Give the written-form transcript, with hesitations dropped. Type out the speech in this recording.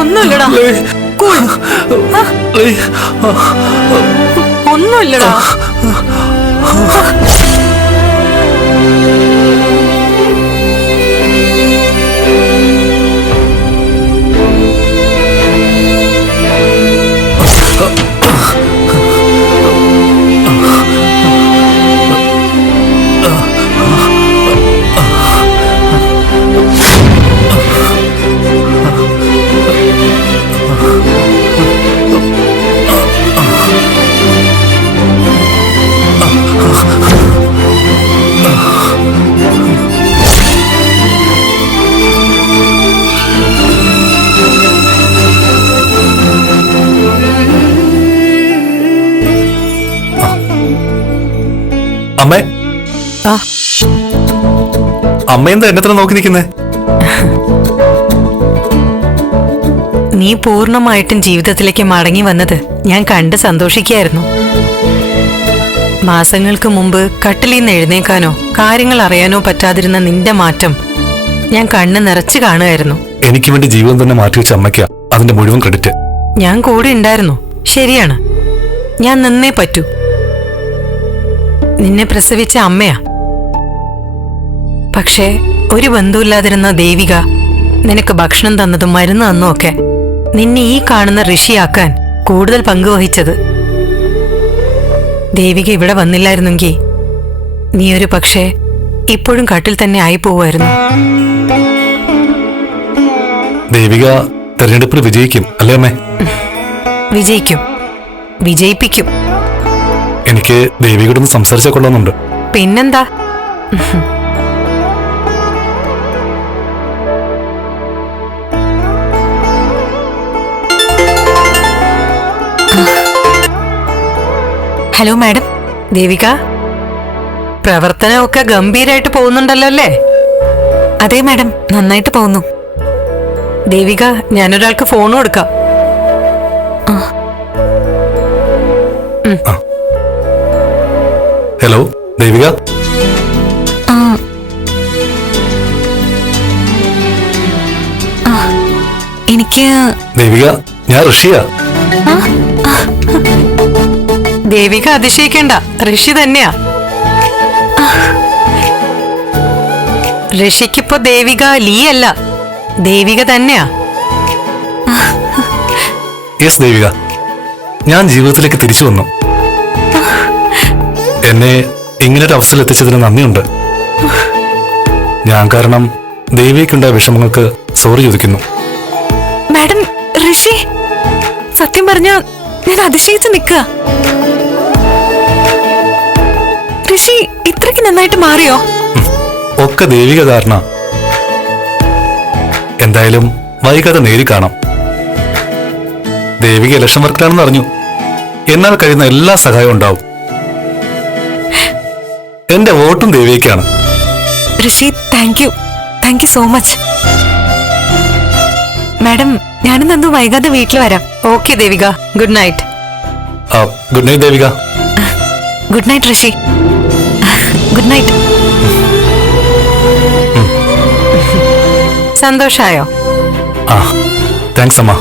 ഒന്നുമില്ലടാ, ഒന്നുമില്ലടാ. അമ്മേ, അമ്മ എന്താ എന്നെ തന്നെ നോക്കി നിൽക്കുന്നേ? നീ പൂർണ്ണമായിട്ടും ജീവിതത്തിലേക്ക് മടങ്ങി വന്നത് ഞാൻ കണ്ട് സന്തോഷിക്കായിരുന്നു. മാസങ്ങൾക്ക് മുമ്പ് കട്ടിലിൽ നിന്ന് എഴുന്നേക്കാനോ കാര്യങ്ങൾ അറിയാനോ പറ്റാതിരുന്ന നിന്റെ മാറ്റം ഞാൻ കണ്ണ് നിറച്ചു കാണുമായിരുന്നു. എനിക്ക് വേണ്ടി ജീവിതം തന്നെ മാറ്റിവെച്ച അമ്മയ്ക്കാ അതിന്റെ മുഴുവൻ ക്രെഡിറ്റ്. ഞാൻ കൂടെ ഉണ്ടായിരുന്നു, ശരിയാണ്. ഞാൻ നിന്നേ പറ്റൂ. നിന്നെ പ്രസവിച്ച അമ്മയാ. പക്ഷേ ഒരു ബന്ധുവില്ലാതിരുന്ന ദേവിക നിനക്ക് ഭക്ഷണം തന്നതും മരുന്ന് തന്നും ഒക്കെ നിന്നെ ഈ കാണുന്ന ഋഷിയാക്കാൻ കൂടുതൽ പങ്കുവഹിച്ചത്. ദേവിക ഇവിടെ വന്നില്ലായിരുന്നെങ്കിൽ നീ ഒരു പക്ഷേ ഇപ്പോഴും കട്ടിൽ തന്നെ ആയി പോവായിരുന്നു. ദേവിക തെരഞ്ഞെടുപ്പിൽ വിജയിക്കും അല്ലേ അമ്മേ? വിജയിക്കും, വിജയിപ്പിക്കും. എനിക്ക് ദേവികയോടൊന്ന് സംസാരിച്ചാൽ കൊള്ളുന്നുണ്ട്. പിന്നെന്താ? Hello madam. ദേവിക, പ്രവർത്തനമൊക്കെ ഗംഭീരായിട്ട് പോകുന്നുണ്ടല്ലോ അല്ലേ? അതെ മാഡം, നന്നായിട്ട് പോകുന്നു. ദേവിക, ഞാനൊരാൾക്ക് ഫോൺ കൊടുക്കാം. ഹലോ ദേവിക. എനിക്ക് ദേവിക, ഞാൻ ഋഷിയാ. ദേവിക അതിശയിക്കണ്ട, ഋഷി തന്നെയാ. ഋഷിക്കിപ്പോ ദേവിക ലീ അല്ല, ദേവിക തന്നെയാ. യെസ് ദേവിക, ഞാൻ ജീവിതത്തിലേക്ക് തിരിച്ചു വന്നു. എന്നെ ഇങ്ങനൊരു അവസ്ഥയിൽ എത്തിച്ചതിന് നന്ദിയുണ്ട്. ഞാൻ കാരണം ദേവിക്കുണ്ടായ വിഷമങ്ങൾക്ക് സോറി ചോദിക്കുന്നു. മാഡം, ഋഷി സത്യം പറഞ്ഞ ഞാൻ അതിശയിച്ച് നിൽക്കുക. ഋഷി ഇത്രയ്ക്ക് നന്നായിട്ട് മാറിയോ? ഒക്കെ ദേവിക കാരണ. എന്തായാലും വൈകാതെ നേരി കാണാം. ദേവിക ഇലക്ഷൻ വർക്കിലാണെന്ന് അറിഞ്ഞു. എന്നാൽ കഴിയുന്ന എല്ലാ സഹായവും ഉണ്ടാവും. എന്റെ വോട്ടും ദേവികയ്ക്കാണ്. Rishi, thank you so much. Madam, ഞാനും നന്ദു വൈകാതെ വീട്ടിൽ വരാം. Okay Devika, good night. Good night Devika. Good night Rishi. Good night. സന്തോഷായോ? താങ്ക്സ് അമ്മ.